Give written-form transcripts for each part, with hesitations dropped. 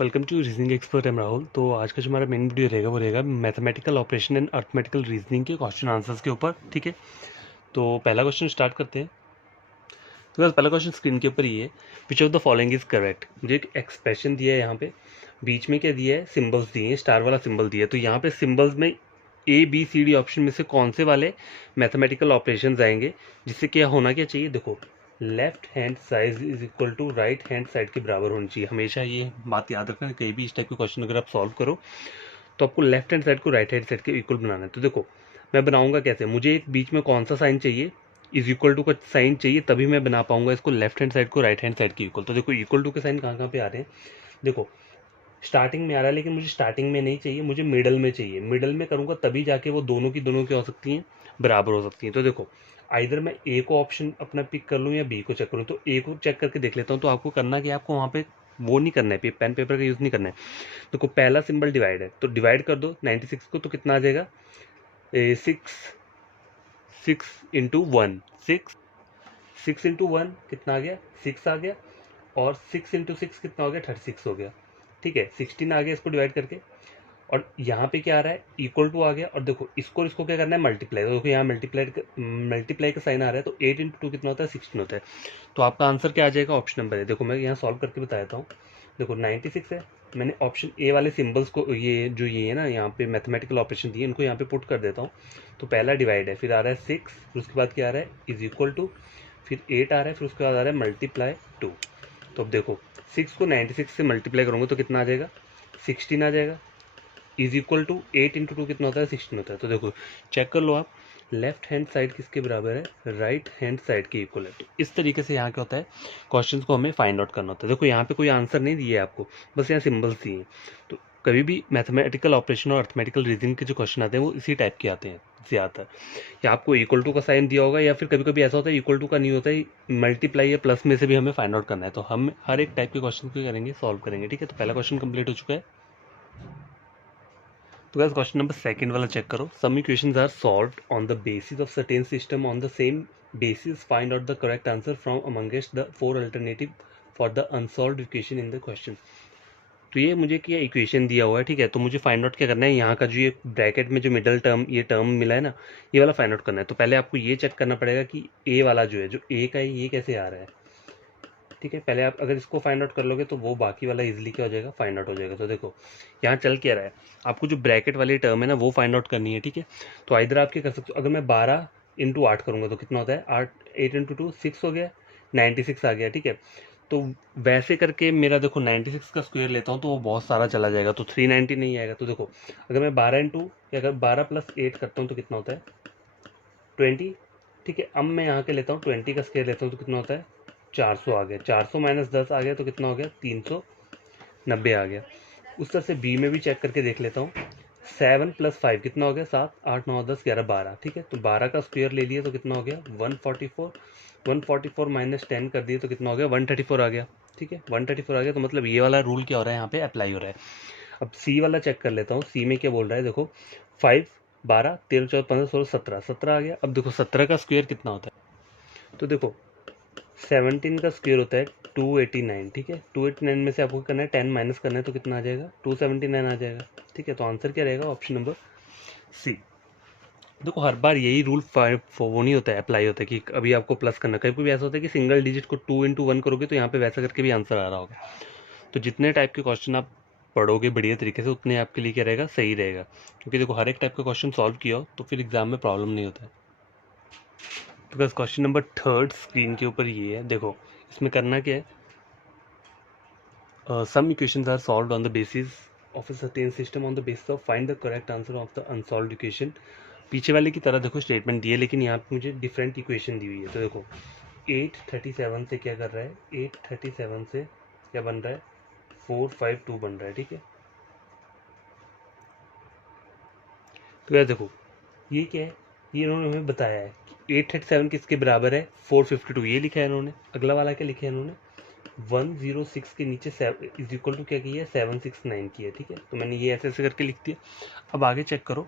Welcome to reasoning expert M Rahul. तो आज का जो हमारा मेन वीडियो रहेगा वो रहेगा mathematical operation and arithmetical reasoning के क्वेश्चन आंसर्स के ऊपर। ठीक है, तो पहला क्वेश्चन स्टार्ट करते हैं। तो बस पहला क्वेश्चन स्क्रीन के ऊपर ये है, which of the following is correct. मुझे एक एक्सप्रेशन दिया है, यहाँ पे बीच में क्या दिया है, सिंबल्स दिए हैं, स्टार वाला सिंबल दिया है। तो यहाँ पे सिंबल्स में A B C D option में से कौन से वाले मैथमेटिकल ऑपरेशंस आएंगे, जिससे क्या होना क्या चाहिए। देखो, left hand side is equal to right hand side के बराबर होनी चाहिए। हमेशा ये बात याद रखना, कहीं भी इस टाइप के क्वेश्चन अगर आप सॉल्व करो तो आपको लेफ्ट हैंड साइड को राइट हैंड साइड के इक्वल बनाना है। तो देखो मैं बनाऊंगा कैसे, मुझे एक बीच में कौन सा साइन चाहिए, इज इक्वल टू का साइन चाहिए, तभी मैं बना पाऊंगा इसको लेफ्ट हैंड साइड को राइट हैंड साइड के इक्वल। तो देखो इक्वल टू के साइन कहाँ कहाँ पे आ रहे हैं, देखो स्टार्टिंग में आ रहा है, लेकिन मुझे स्टार्टिंग में नहीं चाहिए, मुझे मिडल में चाहिए। मिडल में करूंगा तभी जाके वो दोनों की दोनों क्या हो सकती हैं, बराबर हो सकती हैं। तो देखो आइधर मैं ए को ऑप्शन अपना पिक कर लूँ या बी को चेक करूँ। तो ए को चेक करके देख लेता हूँ। तो आपको करना कि आपको वहाँ पे वो नहीं करना है, पेन पेपर का यूज़ नहीं करना है। देखो पहला सिंबल डिवाइड है, तो डिवाइड कर दो 96 को, तो कितना आ जाएगा, 6 इंटू वन कितना आ गया, 6 आ गया। और 6 इंटू 6 कितना हो गया, 36 हो गया। ठीक है, 16 आ गया इसको डिवाइड करके। और यहाँ पे क्या आ रहा है, इक्वल टू आ गया। और देखो इसको क्या करना है, मल्टीप्लाई। तो देखो यहाँ मल्टीप्लाई का साइन आ रहा है, तो 8 इंटू 2 कितना होता है, 16 होता है। तो आपका आंसर क्या आ जाएगा, ऑप्शन नंबर है। देखो मैं यहाँ सॉल्व करके बता देता हूँ। देखो 96 है, मैंने ऑप्शन ए वाले सिंबल्स को, ये जो ये है ना यहाँ पे मैथमेटिकल ऑपरेशन दिए, इनको यहाँ पे पुट कर देता हूँ। तो पहला डिवाइड है, फिर आ रहा है 6, फिर उसके बाद क्या आ रहा है, इज इक्वल टू, फिर 8 आ रहा है, फिर उसके बाद आ रहा है मल्टीप्लाई 2। तो अब देखो 6 को 96 से मल्टीप्लाई करूँगा तो कितना आ जाएगा, 16 आ जाएगा। इज इक्वल टू 8 इंटू 2 कितना होता है, 16 होता है। तो देखो चेक कर लो आप, लेफ्ट हैंड साइड किसके बराबर है, राइट हैंड साइड के इक्वल है। तो इस तरीके से यहाँ क्या होता है, क्वेश्चंस को हमें फाइंड आउट करना होता है। देखो यहाँ पे कोई आंसर नहीं दिए आपको, बस यहाँ सिंबल्स दिए हैं। तो कभी भी मैथमेटिकल ऑपरेशन और अर्थमेटिकल रीजनिंग के जो क्वेश्चन आते हैं वो इसी टाइप के आते हैं ज़्यादातर। या आपको इक्वल टू का साइन दिया होगा, या फिर कभी कभी ऐसा होता है इक्वल टू का नहीं होता है, मल्टीप्लाई या प्लस में से भी हमें फाइंड आउट करना है। तो हम हर एक टाइप के क्वेश्चन को करेंगे, सॉल्व करेंगे। ठीक है, तो पहला क्वेश्चन कंप्लीट हो चुका है। तो गाइस क्वेश्चन नंबर सेकंड वाला चेक करो। Some equations are solved on the basis of certain system, on the same basis find out the correct answer from amongst the four alternative for the unsolved equation in the question। तो ये मुझे क्या equation दिया हुआ है, ठीक है। तो मुझे फाइंड आउट क्या करना है, यहाँ का जो ये ब्रैकेट में जो मिडल टर्म ये टर्म मिला है ना, ये वाला फाइंड आउट करना है। तो पहले आपको ये चेक करना पड़ेगा कि ए वाला जो है, जो ए का है, ये कैसे आ रहा है। ठीक है, पहले आप अगर इसको फाइंड आउट कर लोगे तो वो बाकी वाला इजीली क्या हो जाएगा, फाइंड आउट हो जाएगा। तो देखो यहाँ चल क्या रहा है, आपको जो ब्रैकेट वाली टर्म है ना वो फाइंड आउट करनी है। ठीक है, तो इधर आप क्या कर सकते हो, अगर मैं 12 इंटू 8 करूँगा तो कितना होता है, 8 इंटू 2 6 हो गया, 96 आ गया। ठीक है, तो वैसे करके मेरा देखो 96 का स्क्वायर लेता हूँ तो वो बहुत सारा चला जाएगा, तो 390 नहीं आएगा। तो देखो अगर मैं 12 इंटू, अगर 12 प्लस 8 करता हूँ तो कितना होता है, 20। ठीक है, अब मैं यहाँ के लेता हूँ 20 का स्क्वायर लेता हूँ तो कितना होता है, 400 आ गया। 400 माइनस 10 आ गया तो कितना हो गया, 390 आ गया। उस तरह से बी में भी चेक करके देख लेता हूँ। 7 प्लस 5 कितना हो गया, 7 8 9 10 11 12। ठीक है, तो 12 का स्क्वायर ले लिए तो कितना हो गया, 144। 144 माइनस 10 कर दिए तो कितना हो गया, 134 आ गया। ठीक है, 134 आ गया। तो मतलब ये वाला रूल क्या हो रहा है, यहाँ पे अप्लाई हो रहा है। अब सी वाला चेक कर लेता हूँ। सी में क्या बोल रहा है, देखो 5 12 13 14 15 16 17 17 आ गया। अब देखो 17 का स्क्वायर कितना होता है, तो देखो 17 का स्क्वायर होता है 289। ठीक है, 289 में से आपको करना है 10 माइनस करना है तो कितना आ जाएगा, 279 आ जाएगा। ठीक है, तो आंसर क्या रहेगा, ऑप्शन नंबर सी। देखो हर बार यही रूल वो नहीं होता है, अप्लाई होता है कि अभी आपको प्लस करना। कभी कभी ऐसा होता है कि सिंगल डिजिट को 2 इंटू 1 करोगे तो यहाँ पे वैसा करके भी आंसर आ रहा होगा। तो जितने टाइप के क्वेश्चन आप पढ़ोगे बढ़िया तरीके से, उतने आपके लिए क्या रहेगा, सही रहेगा। क्योंकि देखो हर एक टाइप का क्वेश्चन सॉल्व किया हो तो फिर एग्जाम में प्रॉब्लम नहीं होता है। तो बस क्वेश्चन नंबर थर्ड स्क्रीन के ऊपर ये है। देखो इसमें करना क्या है, some equations are solved on the basis of a certain system, on the basis of find the correct answer of the unsolved equation। पीछे वाले की तरह देखो स्टेटमेंट दी है, लेकिन यहाँ पे मुझे डिफरेंट इक्वेशन दी हुई है। तो देखो 837 से क्या कर रहा है, 837 से क्या बन रहा है, 452 बन रहा है। ठीक है, तो यार देखो ये क्या है, ये इन्होंने हमें बताया है कि 837 किसके बराबर है, 452, ये लिखा है इन्होंने। अगला वाला क्या लिखा है इन्होंने, 106 के नीचे इज इक्वल टू क्या किया है, 769 की है। ठीक है, तो मैंने ये ऐसे ऐसे करके लिख दिया। अब आगे चेक करो,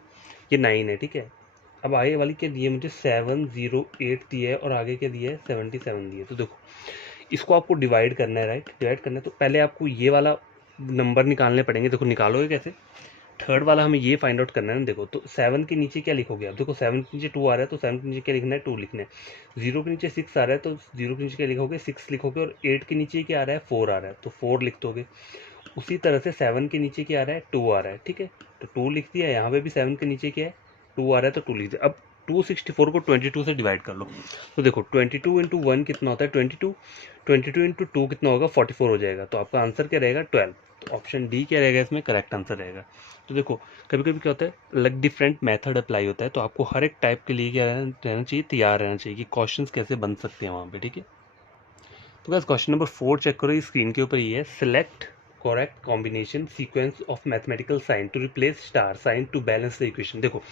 ये 9 है। ठीक है, अब आगे वाली क्या दी है मुझे, 708 दिया है, और आगे क्या दिया है, 77 दिया है। तो देखो इसको आपको डिवाइड करना है, राइट, डिवाइड करना है। तो पहले आपको ये वाला नंबर निकालने पड़ेंगे। देखो निकालोगे कैसे, थर्ड वाला हमें ये फाइंड आउट करना है ना। देखो तो 7 के नीचे क्या लिखोगे आप, देखो 7 के नीचे 2 आ रहा है तो 7 के नीचे क्या लिखना है, 2 लिखना है। 0 के नीचे 6 आ रहा है तो 0 के नीचे क्या लिखोगे, 6 लिखोगे। और 8 के नीचे क्या आ रहा है, 4 आ रहा है तो 4 लिख दोगे। उसी तरह से 7 के नीचे क्या आ रहा है, 2 आ रहा है, ठीक है, तो 2 लिख दिया। यहाँ पे भी 7 के नीचे क्या है, 2 आ रहा है तो 2 लिख दिया। अब 264 को 22 से डिवाइड कर लो। तो देखो 22 इंटू 1 कितना होता है, 22। 22 इंटू 2 कितना होगा, 44 हो जाएगा। तो आपका आंसर क्या रहेगा, 12। तो ऑप्शन डी क्या रहेगा इसमें करेक्ट आंसर रहेगा। तो देखो कभी कभी क्या होता है, अलग डिफरेंट मेथड अप्लाई होता है, तो आपको हर एक टाइप के लिए क्या रहना चाहिए, तैयार रहना चाहिए कि क्वेश्चंस कैसे बन सकते हैं वहाँ पे, ठीक है। तो गाइस क्वेश्चन नंबर 4 चेक करो, स्क्रीन के ऊपर ये है, select correct combination sequence of mathematical sign to replace star sign to balance the equation. देखो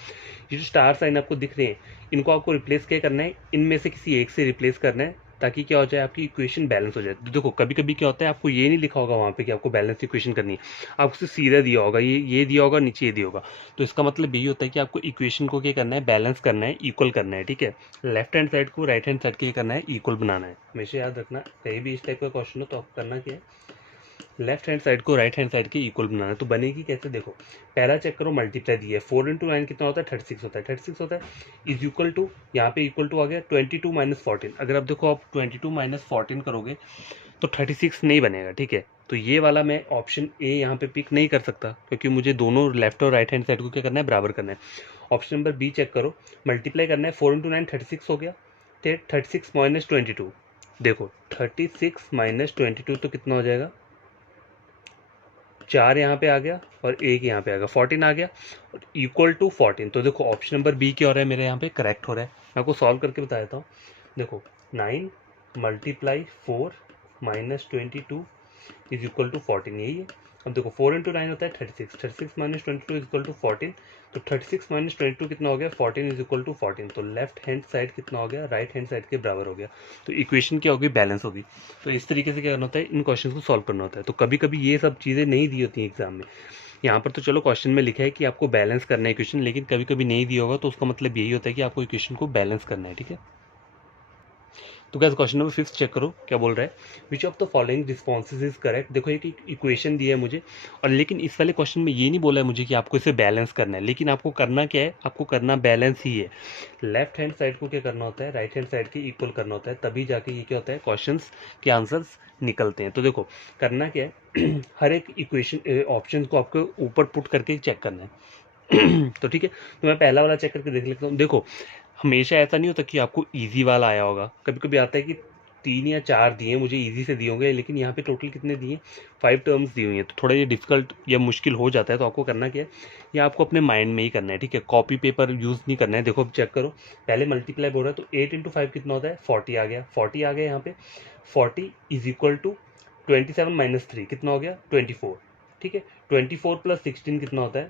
ये जो स्टार साइन आपको दिख रहे हैं, इनको आपको रिप्लेस क्या करना है, इनमें से किसी एक से रिप्लेस करना है, ताकि क्या हो जाए, आपकी इक्वेशन बैलेंस हो जाए। तो देखो कभी कभी क्या होता है, आपको ये नहीं लिखा होगा वहाँ पे कि आपको बैलेंस इक्वेशन करनी है, आपको सीधा दिया होगा, ये दिया होगा, नीचे ये दिया होगा। तो इसका मतलब यही होता है कि आपको इक्वेशन को क्या करना है, बैलेंस करना है, इक्वल करना है, ठीक है। लेफ्ट हैंड साइड को राइट हैंड साइड के करना है, इक्वल बनाना है। हमेशा याद रखना, कहीं भी इस टाइप का क्वेश्चन हो तो आपको करना क्या है, लेफ्ट हैंड साइड को राइट हैंड साइड के इक्वल बनाना है। तो बनेगी कैसे, देखो पहला चेक करो, मल्टीप्लाई दिया है, 4 इंटू 9 कितना होता है, 36 होता है। 36 होता है इज इक्वल टू, यहाँ पे इक्वल टू आ गया 22 माइनस 14। अगर आप देखो आप 22 माइनस 14 करोगे तो 36 नहीं बनेगा, ठीक है। तो ये वाला मैं ऑप्शन ए यहाँ पे पिक नहीं कर सकता, क्योंकि मुझे दोनों लेफ्ट और राइट हैंड साइड को क्या करना है, बराबर करना है। ऑप्शन नंबर बी चेक करो, मल्टीप्लाई करना है, 4 इंटू 9 36 हो गया, 36 माइनस 22। देखो 36 माइनस 22 तो कितना हो जाएगा, 4 यहाँ पे आ गया और 1 यहाँ पे आ गया, 14 आ गया और इक्वल टू 14। तो देखो ऑप्शन नंबर बी क्या हो रहा है मेरे यहाँ पे, करेक्ट हो रहा है। मैं आपको सॉल्व करके बता देता हूँ। देखो 9 multiply 4 minus 22 is equal to 14, यही है। अब देखो 4 इंटू 9 होता है 36, 36 माइनस 22 इज इक्वल टू 14। तो 36 माइनस 22 कितना हो गया, 14 इज इक्वल टू 14। तो लेफ्ट हैंड साइड कितना हो गया, राइट हैंड साइड के बराबर हो गया। तो इक्वेशन क्या होगी, बैलेंस होगी। तो इस तरीके से क्या करना होता है, इन क्वेश्चन को सॉल्व करना होता है। तो कभी कभी ये सब चीज़ें नहीं दी होती हैं एग्जाम में। यहाँ पर तो चलो क्वेश्चन में लिखा है कि आपको बैलेंस करना है इक्वेशन, लेकिन कभी कभी नहीं दिया होगा तो उसका मतलब यही होता है कि आपको इक्वेशन को बैलेंस करना है, ठीक है। तो गाइस क्वेश्चन नंबर 5 चेक करो क्या बोल रहा है, which of the following responses is correct. देखो एक इक्वेशन दिया है मुझे, और लेकिन इस वाले क्वेश्चन में ये नहीं बोला है मुझे कि आपको इसे बैलेंस करना है, लेकिन आपको करना क्या है, आपको करना बैलेंस ही है। लेफ्ट हैंड साइड को क्या करना होता है, राइट हैंड साइड के इक्वल करना होता है, तभी जाके ये क्या होता है, क्वेश्चन के आंसर्स निकलते हैं। तो देखो करना क्या है हर एक इक्वेशन ऑप्शन को आपको ऊपर पुट करके चेक करना है तो ठीक है, तो मैं पहला वाला चेक करके देख लेता हूँ। देखो हमेशा ऐसा नहीं होता कि आपको इजी वाला आया होगा, कभी कभी आता है कि 3 या 4 दिए मुझे इजी से दिए होंगे, लेकिन यहाँ पे टोटल कितने दिए, 5 टर्म्स दी हुई हैं, तो थोड़ा ये डिफिकल्ट या मुश्किल हो जाता है। तो आपको करना क्या है, ये आपको अपने माइंड में ही करना है, ठीक है, कॉपी पेपर यूज़ नहीं करना है। देखो अब चेक करो, पहले मल्टीप्लाई बोल रहा है तो 8 इंटू 5 कितना होता है, 40 आ गया, 40 आ गया यहाँ पे। 40 इज इक्वल टू 27 माइनस 3 कितना हो गया, 24, ठीक है। 24 प्लस 16 कितना होता है,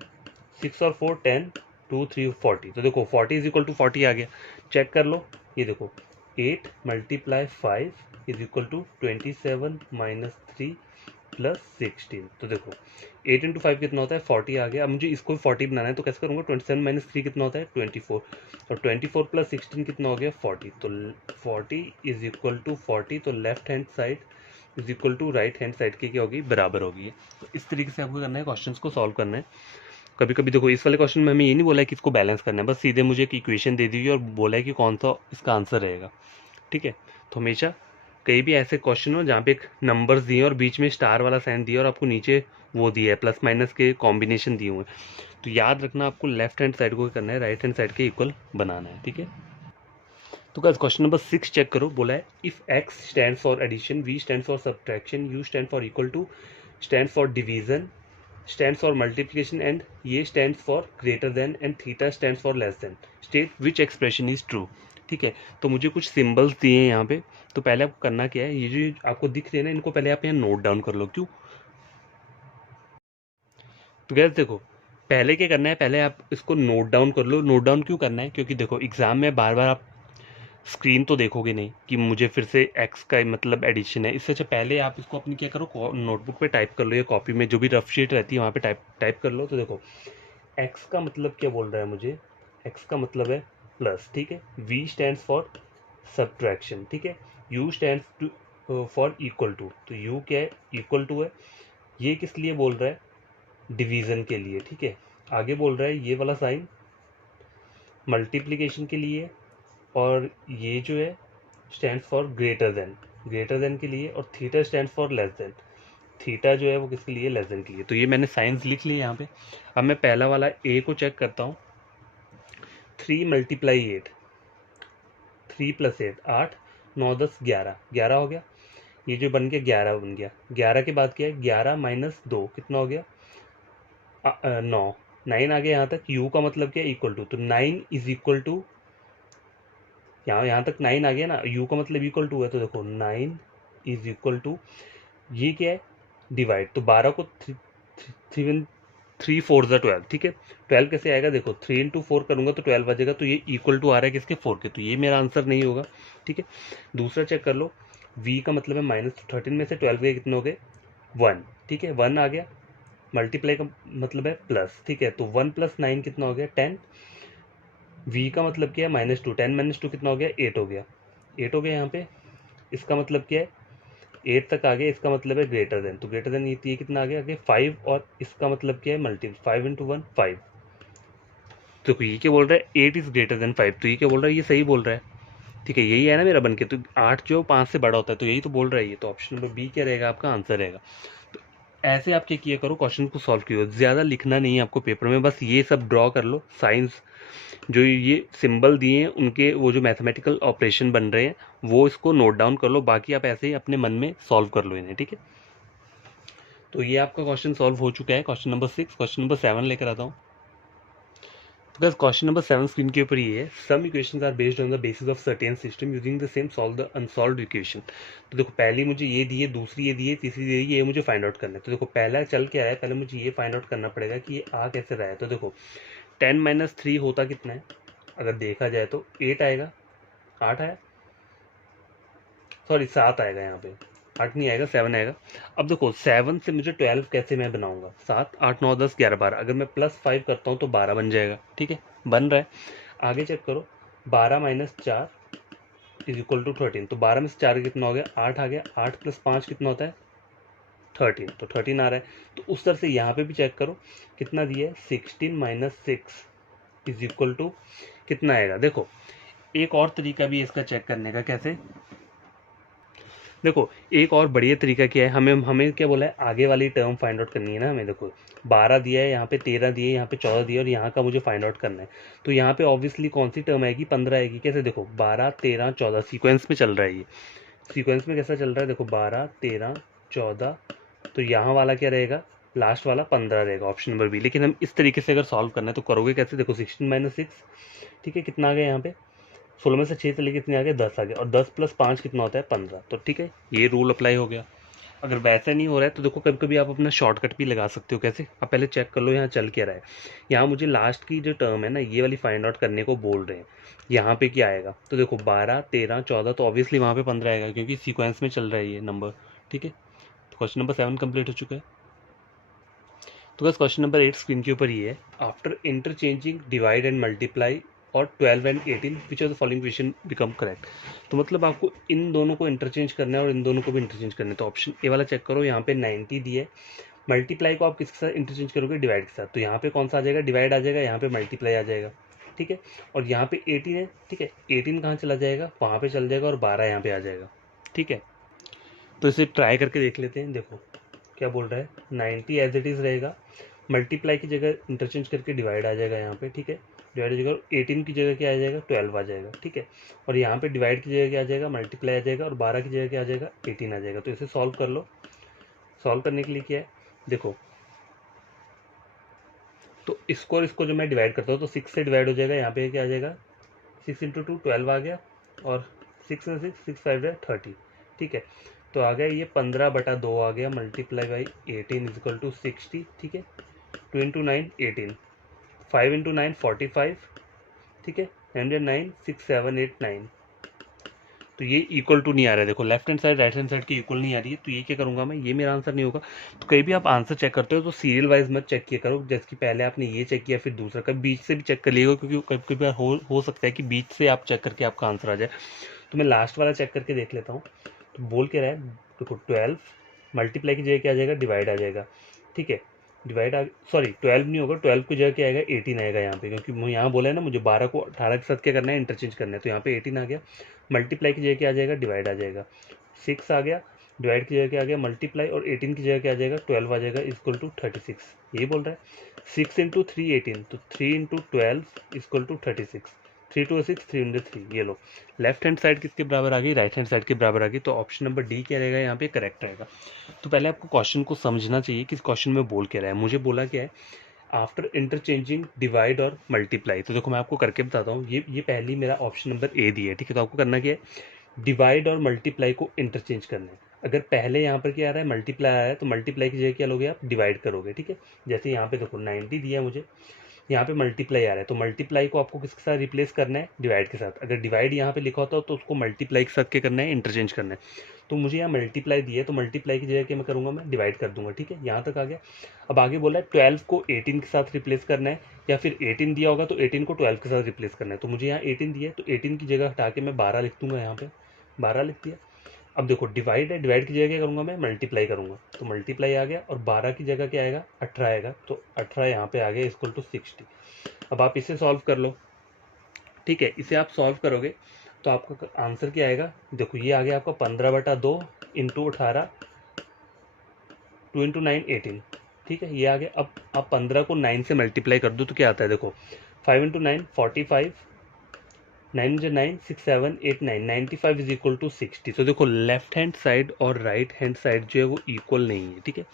6 और 4 10 2 3 40। तो देखो 40 इज इक्वल टू 40 आ गया। चेक कर लो, ये देखो 8 multiply 5 is equal to 27 minus 3 plus 16। तो देखो 8 इंटू 5 कितना होता है, 40 आ गया। अब मुझे इसको 40 बनाना है तो कैसे करूँगा, 27 माइनस 3 कितना होता है, 24, और 24 प्लस 16 कितना हो गया, 40। तो 40 इज इक्वल टू 40, तो left hand side is equal to right hand side की क्या होगी, बराबर होगी। तो इस तरीके से आपको करना है, क्वेश्चंस को सॉल्व करना है। कभी कभी देखो इस वाले क्वेश्चन में हमें ये नहीं बोला है कि इसको बैलेंस करना है, बस सीधे मुझे एक इक्वेशन दे दी और बोला है कि कौन सा इसका आंसर रहेगा, ठीक है। तो हमेशा कहीं भी ऐसे क्वेश्चन हो जहाँ पे एक नंबर्स दिए और बीच में स्टार वाला साइन दिया और आपको नीचे वो दिया है प्लस माइनस के कॉम्बिनेशन दिए हुए, तो याद रखना आपको लेफ्ट हैंड साइड को करना है, राइट हैंड साइड के इक्वल बनाना है, ठीक है। तो गाइस क्वेश्चन नंबर 6 चेक करो, बोला है if x stands for addition, v stands for subtraction, u stand for equal to, stands for division, stands for multiplication, and ये stands for greater than and theta stands for less than, state which expression is true। ठीक है, तो मुझे कुछ symbols दिए हैं यहाँ पे, तो पहले आपको करना क्या है, ये जो आपको दिख रहे हैं ना, इनको पहले आप यहाँ नोट डाउन कर लो। क्यों, तो गैस देखो पहले क्या करना है, पहले आप इसको नोट डाउन कर लो। नोट डाउन क्यों करना है, क्योंकि देखो एग्जाम में बार बार आप स्क्रीन तो देखोगे नहीं कि मुझे फिर से एक्स का मतलब एडिशन है, इससे अच्छा पहले आप इसको अपनी क्या करो, नोटबुक पे टाइप कर लो या कॉपी में जो भी रफ शीट रहती है वहाँ पे टाइप कर लो। तो देखो एक्स का मतलब क्या बोल रहा है मुझे, एक्स का मतलब है प्लस, ठीक है। वी स्टैंड्स फॉर सब्ट्रैक्शन, ठीक है। U stands for equal to, तो यू क्या है, इक्वल टू है। ये किस लिए बोल रहा है, डिवीज़न के लिए, ठीक है। आगे बोल रहा है ये वाला साइन मल्टीप्लिकेशन के लिए, और ये जो है स्टैंड फॉर ग्रेटर देन के लिए, और theta stand for less than, theta जो है वो किसके लिए, लेस देन के लिए। तो ये मैंने साइंस लिख लिया यहाँ पे। अब मैं पहला वाला ए को चेक करता हूँ। 3 मल्टीप्लाई 8, 3 + 8 8, 9 10 11, 11 हो गया। ये जो बन गया 11 बन गया। 11 के बाद क्या है, 11 - 2 कितना हो गया, 9। 9 आ गया यहाँ तक। यू का मतलब क्या है, इक्वल टू, तो 9 = यहाँ तक 9 आ गया ना, यू का मतलब इक्वल टू है, तो देखो 9 = ये क्या है, डिवाइड। तो 12 को 3 4 12, ठीक है। 12 कैसे आएगा, देखो 3 × 4 करूंगा तो 12 बजेगा, तो ये इक्वल टू आ रहा है किसके, 4 के, तो ये मेरा आंसर नहीं होगा, ठीक है। दूसरा चेक कर लो, v का मतलब है माइनस, 13 में से 12 गए कितने हो गए, 1, ठीक है। 1 आ गया। मल्टीप्लाई का मतलब है प्लस, ठीक है, तो 1 + 9 कितना हो गया, 10। v का मतलब क्या है, -2, 10 - 2 कितना हो गया, 8 हो गया। 8 हो गया यहाँ पे। इसका मतलब क्या है, 8 तक आ गया, इसका मतलब है ग्रेटर देन, तो ग्रेटर देन ये कितना आ गया आगे, 5, और इसका मतलब क्या है, मल्टी 5 × 1 5। तो ये क्या बोल रहा है, 8 इज ग्रेटर देन 5, तो ये क्या बोल रहा है, ये सही बोल रहा है, ठीक है। यही है ना मेरा बन के, तो 8 जो 5 से बड़ा होता है, तो यही तो बोल रहा है ये, तो ऑप्शन नंबर बी क्या रहेगा, आपका आंसर रहेगा। तो ऐसे आप क्या किया करो, क्वेश्चन को सॉल्व किया, ज़्यादा लिखना नहीं है आपको पेपर में, बस ये सब ड्रॉ कर लो। साइंस जो ये सिंबल दिए हैं उनके वो जो मैथमेटिकल ऑपरेशन बन रहे हैं वो इसको नोट डाउन कर लो, बाकी आप ऐसे ही अपने मन में सॉल्व कर लो इन्हें, ठीक है। तो ये आपका क्वेश्चन सॉल्व हो चुका है, क्वेश्चन नंबर 6। क्वेश्चन नंबर 7 लेकर आता हूँ। तो बस क्वेश्चन नंबर 7 स्क्रीन के ऊपर ये है, some equations are based on the basis of certain system using the same solve the unsolved equation. तो देखो पहली मुझे ये दी है, दूसरी ये दी है, तीसरी दी है, ये मुझे फाइंड आउट करना है। तो देखो पहला चल क्या है, पहले मुझे ये फाइंड आउट करना पड़ेगा कि ये आ कैसे रहा है। तो देखो 10 - 3 होता कितना है, अगर देखा जाए तो 8 आएगा, 8 आया, सॉरी 7 आएगा यहाँ पे, 8 नहीं आएगा, 7 आएगा। अब देखो 7 से मुझे 12 कैसे मैं बनाऊंगा, 7 8 9 10 11 12, अगर मैं +5 करता हूँ तो 12 बन जाएगा, ठीक है, बन रहा है। आगे चेक करो, 12 - 4 = 13, तो 12 में से 4 कितना हो गया, 8 आ गया। 8 + 5 कितना होता है, 13, तो 13 आ रहा है। तो उस तरह से यहाँ पे भी चेक करो कितना दिया है, 16 - 6 = कितना आएगा। देखो एक और तरीका भी है इसका चेक करने का, कैसे, देखो एक और बढ़िया तरीका क्या है, हमें हमें क्या बोला है, आगे वाली टर्म फाइंड आउट करनी है ना हमें। देखो 12 दिया है, यहाँ पे 13 दिए, यहाँ पे 14 दिया, और यहाँ का मुझे फाइंड आउट करना है। तो यहाँ पे ऑब्वियसली कौन सी टर्म आएगी, 15 आएगी। कैसे, देखो 12 13 14 सीक्वेंस में चल रहा है, ये सीक्वेंस में कैसा चल रहा है, देखो 12 13 14, तो यहाँ वाला क्या रहेगा, लास्ट वाला 15 रहेगा, ऑप्शन नंबर बी। लेकिन हम इस तरीके से अगर सॉल्व करना है तो करोगे कैसे, देखो 16 - 6, ठीक है, कितना आ गया यहाँ पे, 16 में से 6 चले कितने आ गए, 10 आ गए, और 10 + 5 कितना होता है, 15, तो ठीक है, ये रूल अप्लाई हो गया। अगर वैसे नहीं हो रहा है तो देखो कभी कभी आप अपना शॉर्टकट भी लगा सकते हो। कैसे, आप पहले चेक कर लो यहाँ चल क्या रहा है। यहाँ मुझे लास्ट की जो टर्म है ना, ये वाली फाइंड आउट करने को बोल रहे हैं। यहाँ पे क्या आएगा, तो देखो 12 13 14, तो ऑब्वियसली वहाँ पे 15 आएगा क्योंकि सीक्वेंस में चल रहा है ये नंबर, ठीक है। तो क्वेश्चन नंबर 7 कंप्लीट हो चुका है। तो बस क्वेश्चन नंबर 8 स्क्रीन के ऊपर ये है, after interchanging divide and multiply और 12 and 18 which of the following equation become correct. तो मतलब आपको इन दोनों को इंटरचेंज करना है और इन दोनों को भी इंटरचेंज करना है। तो ऑप्शन ए वाला चेक करो, यहाँ पे 90 दिए, मल्टीप्लाई को आप किसके साथ इंटरचेंज करोगे, डिवाइड के साथ, तो यहाँ पे कौन सा आ जाएगा, डिवाइड आ जाएगा, यहाँ पे मल्टीप्लाई आ जाएगा, ठीक है। और यहाँ पे 18 है, ठीक है, 18 कहाँ चला जाएगा, वहाँ पे चल जाएगा, और 12 यहाँ पे आ जाएगा, ठीक है। तो इसे ट्राई करके देख लेते हैं। देखो क्या बोल रहा है, 90 एज इट इज़ रहेगा, मल्टीप्लाई की जगह इंटरचेंज करके डिवाइड आ जाएगा यहाँ पे, ठीक है, डिवाइड की जगह 18 की जगह क्या आ जाएगा, 12 आ जाएगा, ठीक है। और यहाँ पे डिवाइड की जगह क्या आ जाएगा, मल्टीप्लाई आ जाएगा, और 12 की जगह क्या आ जाएगा, 18 आ जाएगा। तो इसे सॉल्व कर लो। सॉल्व करने के लिए क्या है, देखो तो इसको और इसको जो मैं डिवाइड करता हूँ तो 6 से डिवाइड हो जाएगा, यहाँ पे क्या आ जाएगा, 6 × 2 12 आ गया, और 6 में 6 6 5 है 30, ठीक है। तो आ गया ये 15/2 आ गया, मल्टीप्लाई बाई 18 = 60, ठीक है। 2 × 9 18, 5 × 9 45, ठीक है, 109 6 7 8 9। तो ये इक्वल टू नहीं आ रहा है, देखो left hand side right hand side की इक्वल नहीं आ रही है, तो ये क्या करूंगा मैं, ये मेरा आंसर नहीं होगा। तो कहीं भी आप आंसर चेक करते हो तो सीरियल वाइज मत चेक किया करो, जैसे कि पहले आपने ये चेक किया फिर दूसरा, कभी बीच से भी चेक कर लिएगा, क्योंकि कभी कभी हो सकता है कि बीच से आप चेक करके आपका आंसर आ जाए। तो मैं लास्ट वाला चेक करके देख लेता हूँ। तो बोल के रहा है, देखो 12 मल्टीप्लाई की जगह क्या आ जाएगा, डिवाइड आ जाएगा, ठीक है। डिवाइड आ, सॉरी 12 नहीं होगा, 12 की जगह क्या आएगा, 18 आएगा यहाँ पे, क्योंकि मैं यहाँ बोला है ना मुझे 12 को 18 के साथ क्या करना है, इंटरचेंज करना है, तो यहाँ पे 18 आ गया। मल्टीप्लाई की जगह क्या आ जाएगा, डिवाइड आ जाएगा, 6 आ गया। डिवाइड की जगह क्या आ गया, मल्टीप्लाई, और 18 की जगह क्या आ जाएगा, 12 आ जाएगा, इक्वल टू 36। यही बोल रहा है 6 इंटू 3 18, तो 3 into 12 equal to 36। 3 to 6, 3 into 3, ये लो। लेफ्ट हैंड साइड किसके बराबर आ गई, राइट हैंड साइड के बराबर आ गई, तो ऑप्शन नंबर डी क्या रहेगा यहाँ पे, करेक्ट रहेगा। तो पहले आपको क्वेश्चन को समझना चाहिए कि इस क्वेश्चन में बोल क्या रहा है। मुझे बोला क्या है, आफ्टर इंटरचेंजिंग डिवाइड और मल्टीप्लाई। तो देखो मैं आपको करके बताता हूँ, ये पहली मेरा ऑप्शन नंबर ए दिया है, ठीक है। तो आपको करना क्या है, डिवाइड और मल्टीप्लाई को इंटरचेंज करना है। अगर पहले यहाँ पर क्या आ रहा है, मल्टीप्लाई आ रहा है, तो मल्टीप्लाई की जगह क्या लोगे आप, डिवाइड करोगे, ठीक है। जैसे यहाँ पे देखो 90 दिया है मुझे, यहाँ पे मल्टीप्लाई आ रहा है, तो मल्टीप्लाई को आपको किसके साथ रिप्लेस करना है, डिवाइड के साथ। अगर डिवाइड यहाँ पे लिखा होता है तो उसको मल्टीप्लाई के साथ क्या करना है, इंटरचेंज करना है। तो मुझे यहाँ मल्टीप्लाई दिया है, तो मल्टीप्लाई की जगह क्या मैं करूँगा, मैं डिवाइड कर दूंगा, ठीक है। यहाँ तक आ गया। अब आगे बोला है 12 को 18 के साथ रिप्लेस करना है, या फिर 18 दिया होगा तो 18 को 12 के साथ रिप्लेस करना है। तो मुझे यहाँ 18 दिया है, तो 18 की जगह हटा के मैं 12 लिख दूंगा, यहाँ पे 12 लिख दिया। अब देखो डिवाइड है, डिवाइड की जगह क्या करूँगा, मैं मल्टीप्लाई करूँगा, तो मल्टीप्लाई आ गया, और 12 की जगह क्या आएगा, 18 आएगा, तो 18 यहाँ पे आ गया इक्वल टू 60। अब आप इसे सॉल्व कर लो, ठीक है। इसे आप सॉल्व करोगे तो आपका आंसर क्या आएगा, देखो ये आ गया आपका 15/2 इंटू 18, 2 इंटू 9 18, ठीक है, ये आ गया। अब आप 15 को 9 से मल्टीप्लाई कर दो तो क्या आता है, देखो 5 इंटू 9 45, 9 जो 9 6 7 8 9 95 इज इक्वल टू 60। तो देखो लेफ्ट हैंड साइड और राइट हैंड साइड जो है वो इक्वल नहीं है, ठीक है।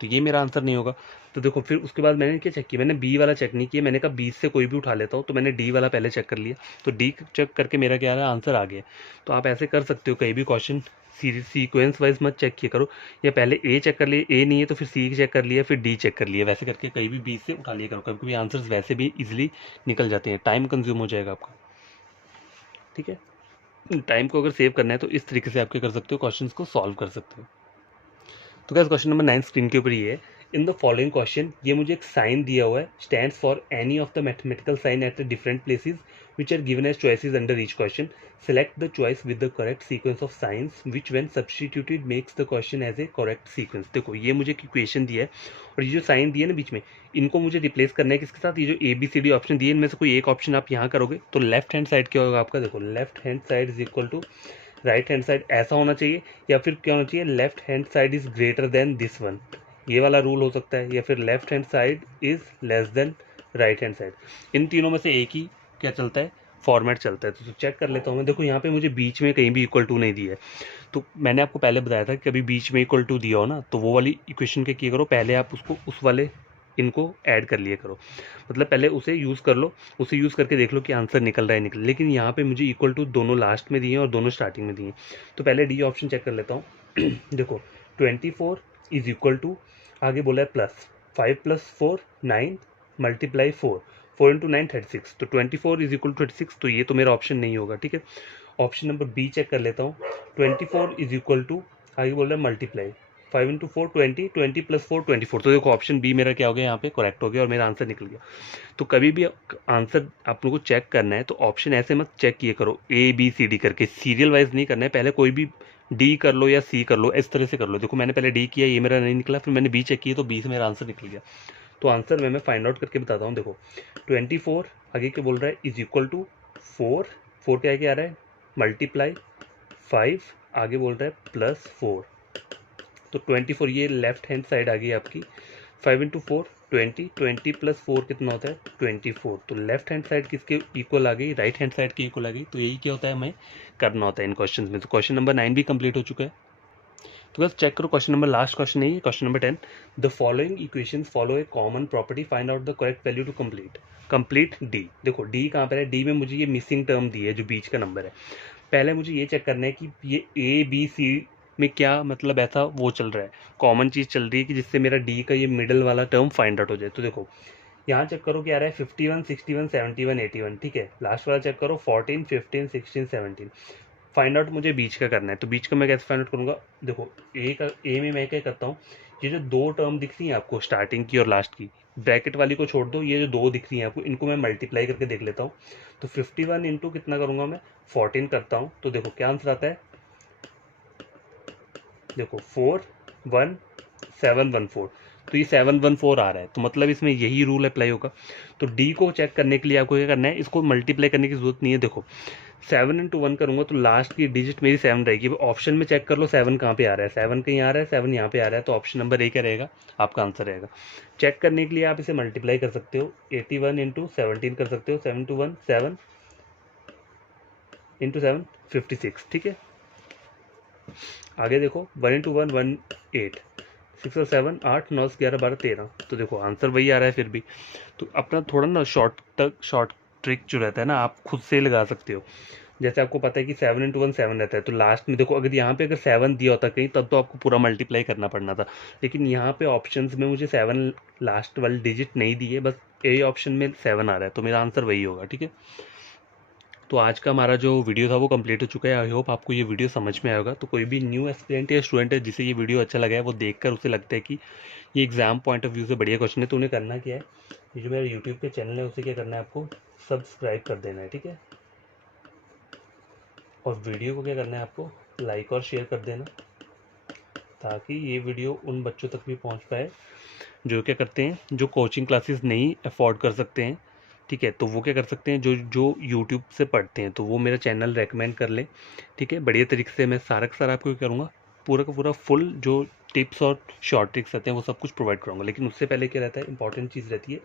तो ये मेरा आंसर नहीं होगा। तो देखो फिर उसके बाद मैंने क्या चेक किया, मैंने बी वाला चेक नहीं किया, मैंने कहा 20 से कोई भी उठा लेता हूँ, तो मैंने डी वाला पहले चेक कर लिया, तो डी चेक करके मेरा क्या है, आंसर आ गया। तो आप ऐसे कर सकते हो, कहीं भी क्वेश्चन सीक्वेंस वाइज मत चेक किया करो, या पहले ए चेक कर लिए, ए नहीं है तो फिर सी चेक कर लिया, फिर डी चेक कर लिया, वैसे करके कहीं भी बी से उठा लिया करो, कभी कभी आंसर्स वैसे भी इजिली निकल जाते हैं, टाइम कंज्यूम हो जाएगा आपका, ठीक है। टाइम को अगर सेव करना है तो इस तरीके से आप क्या कर सकते हो, क्वेश्चंस को सॉल्व कर सकते हो। तो क्या क्वेश्चन नंबर 9 स्क्रीन के ऊपर ये है, इन द फॉलोइंग क्वेश्चन, ये मुझे एक साइन दिया हुआ है, stands for any of the mathematical sign at the different places which are given as choices under each question. Select the choice with the correct sequence of signs which when substituted makes the question as a correct sequence. देखो ये मुझे equation दिया है, और ये जो sign दिए ना बीच में, इनको मुझे रिप्लेस करना है किसके साथ, ये जो A B C D option दिए इनमें से कोई एक ऑप्शन आप यहाँ करोगे तो लेफ्ट हैंड साइड क्या होगा आपका, देखो left hand side is equal to right hand side, ऐसा होना चाहिए, या फिर क्या होना चाहिए, left hand side is greater than this one, ये वाला रूल हो सकता है, या फिर left hand side is less than right hand side. इन तीनों में से एक ही क्या चलता है, फॉर्मेट चलता है। तो चेक कर लेता हूँ मैं, देखो यहाँ पे मुझे बीच में कहीं भी इक्वल टू नहीं दिया है, तो मैंने आपको पहले बताया था कि कभी बीच में इक्वल टू दिया हो ना, तो वो वाली इक्वेशन के किया करो, पहले आप उसको उस वाले इनको ऐड कर लिया करो, मतलब पहले उसे यूज़ कर लो, उसे यूज़ करके देख लो कि आंसर निकल रहा है निकल। लेकिन यहाँ पे मुझे इक्वल टू दोनों लास्ट में दिए हैं और दोनों स्टार्टिंग में दिए हैं, तो पहले डी ऑप्शन चेक कर लेता हूँ देखो 24 इज इक्वल टू, आगे बोला है प्लस 5 + 4 9 मल्टीप्लाई 4, 4 इंटू 9 36, तो 24 इज इक्वल टू 36, तो ये तो मेरा ऑप्शन नहीं होगा, ठीक है। ऑप्शन नंबर बी चेक कर लेता हूँ, 24 इज इक्वल टू, आगे बोल रहा है मल्टीप्लाई 5 इंटू 4 20, 20 + 4 24, तो देखो ऑप्शन बी मेरा क्या हो गया, यहाँ पे करेक्ट हो गया और मेरा आंसर निकल गया। तो कभी भी आंसर आप लोगों को चेक करना है तो ऑप्शन ऐसे मत चेक किए करो ए बी सी डी करके, सीरियल वाइज नहीं करना है, पहले कोई भी डी कर लो या सी कर लो, इस तरह से कर लो। देखो मैंने पहले डी किया, ये मेरा नहीं निकला, फिर मैंने बी चेक किया तो बी से मेरा आंसर निकल गया। तो आंसर मैं फाइंड आउट करके बताता हूँ, देखो 24 आगे क्या बोल रहा है इज इक्वल टू 4, 4 क्या आ रहा है मल्टीप्लाई 5, आगे बोल रहा है प्लस 4, तो 24 ये लेफ्ट हैंड साइड आ गई आपकी, 5 इंटू 4 20, 20 + 4 कितना होता है 24, तो लेफ्ट हैंड साइड किसके इक्वल आ गई, राइट हैंड साइड के इक्वल आ गई। तो यही क्या होता है हमें करना होता है इन क्वेश्चन में। तो क्वेश्चन नंबर 9 भी कंप्लीट हो चुका है। तो बस चेक करो क्वेश्चन नंबर, लास्ट क्वेश्चन नहीं है, question number 10, the following equations follow a common property, find out the correct value to complete D. देखो डी कहाँ पर है, डी में मुझे ये मिसिंग टर्म दी है जो बीच का नंबर है, पहले मुझे ये चेक करना है कि ये ए बी सी में क्या मतलब ऐसा वो चल रहा है, कॉमन चीज़ चल रही है कि जिससे मेरा डी का ये मिडल वाला टर्म फाइंड आउट हो जाए। तो देखो यहाँ चेक करो क्या आ रहा है 51 61 71 81, ठीक है। लास्ट वाला चेक करो 14 15 16 17, फाइंड आउट मुझे बीच का करना है। तो बीच का मैं कैसे फाइंड आउट करूँगा, देखो ए में मैं क्या करता हूँ, ये जो दो टर्म दिख रही हैं आपको स्टार्टिंग की और लास्ट की, ब्रैकेट वाली को छोड़ दो, ये जो दो दिख रही हैं आपको इनको मैं मल्टीप्लाई करके देख लेता हूँ। तो 51 इंटू कितना करूँगा मैं 14 करता हूँ, तो देखो क्या आंसर आता है, देखो 4 1714, तो ये 714 आ रहा है, तो मतलब इसमें यही रूल अप्लाई होगा। तो डी को चेक करने के लिए आपको क्या करना है, इसको मल्टीप्लाई करने की जरूरत नहीं है। देखो 7 इंटू 1 करूंगा तो लास्ट की डिजिट मेरी 7 रहेगी। ऑप्शन में चेक कर लो 7 कहाँ पे आ रहा है, 7 कहीं आ रहा है, 7 यहाँ पे आ रहा है, तो ऑप्शन नंबर ए क्या रहेगा, आपका आंसर रहेगा। चेक करने के लिए आप इसे मल्टीप्लाई कर सकते हो, 81 इंटू 17 कर सकते हो, 7 टू 1 7 इंटू 7 56, ठीक है। आगे देखो 1 इंटू 1 1 8, 6 और 7 8 9 11 12 13, तो देखो आंसर वही आ रहा है फिर भी। तो अपना थोड़ा ना शॉर्ट ट्रिक जो रहता है ना, आप खुद से लगा सकते हो। जैसे आपको पता है कि 7 इंटू 1 7 रहता है, तो लास्ट में देखो अगर यहाँ पे अगर 7 दिया होता कहीं, तब तो आपको पूरा मल्टीप्लाई करना पड़ना था। लेकिन यहाँ पे ऑप्शंस में मुझे 7 लास्ट वाली डिजिट नहीं दी है, बस ए ऑप्शन में 7 आ रहा है, तो मेरा आंसर वही होगा, ठीक है। तो आज का हमारा जो वीडियो था वो कंप्लीट हो चुका है। आई होप आपको ये वीडियो समझ में आएगा। तो कोई भी न्यू एस्पिरेंट या स्टूडेंट है जिसे ये वीडियो अच्छा लगा है, वो देखकर उसे लगता है कि ये एग्जाम पॉइंट ऑफ व्यू से बढ़िया क्वेश्चन है, तो उन्हें करना क्या है, ये जो मेरा यूट्यूब पे चैनल है उसे क्या करना है, आपको सब्सक्राइब कर देना है, ठीक है। और वीडियो को क्या करना है, आपको लाइक और शेयर कर देना, ताकि ये वीडियो उन बच्चों तक भी पहुंच पाए जो क्या करते हैं, जो कोचिंग क्लासेस नहीं अफोर्ड कर सकते हैं, ठीक है। तो वो क्या कर सकते हैं, जो जो यूट्यूब से पढ़ते हैं, तो वो मेरा चैनल रेकमेंड कर लें, ठीक है। बढ़िया तरीके से मैं सारा का सारा आपको क्या करूँगा, पूरा का पूरा फुल जो टिप्स और शॉर्ट ट्रिक्स रहते हैं वो सब कुछ प्रोवाइड कराऊंगा। लेकिन उससे पहले क्या रहता है, इंपॉर्टेंट चीज़ रहती है,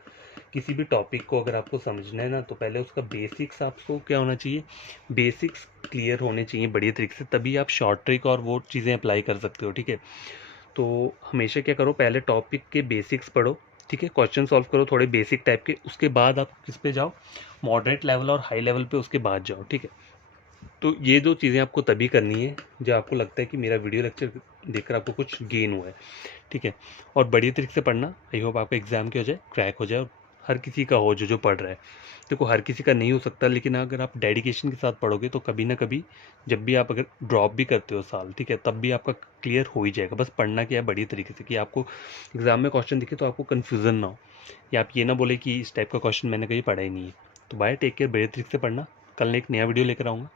किसी भी टॉपिक को अगर आपको समझना है ना, तो पहले उसका बेसिक्स आपको क्या होना चाहिए, बेसिक्स क्लियर होने चाहिए बढ़िया तरीके से, तभी आप शॉर्ट ट्रिक और वो चीज़ें अप्लाई कर सकते हो, ठीक है। तो हमेशा क्या करो, पहले टॉपिक के बेसिक्स पढ़ो, ठीक है, क्वेश्चन सॉल्व करो थोड़े बेसिक टाइप के, उसके बाद आप किस पे जाओ, मॉडरेट लेवल और हाई लेवल पे उसके बाद जाओ, ठीक है। तो ये दो चीज़ें आपको तभी करनी है जब आपको लगता है कि मेरा वीडियो लेक्चर देखकर आपको कुछ गेन हुआ है, ठीक है। और बढ़िया तरीके से पढ़ना, आई होप आपका एग्जाम क्या हो जाए, क्रैक हो जाए, और हर किसी का हो जो पढ़ रहा है। देखो हर किसी का नहीं हो सकता, लेकिन अगर आप डेडिकेशन के साथ पढ़ोगे तो कभी ना कभी, जब भी आप अगर ड्रॉप भी करते हो साल, ठीक है, तब भी आपका क्लियर हो ही जाएगा। बस पढ़ना क्या है बढ़िया तरीके से, कि आपको एग्जाम में क्वेश्चन दिखे तो आपको कन्फ्यूज़न ना हो, या आप ये ना बोले कि इस टाइप का क्वेश्चन मैंने कहीं पढ़ा ही नहीं है। तो बाय, टेक केयर, बढ़िया तरीके से पढ़ना। कल एक नया वीडियो लेकर आऊँगा।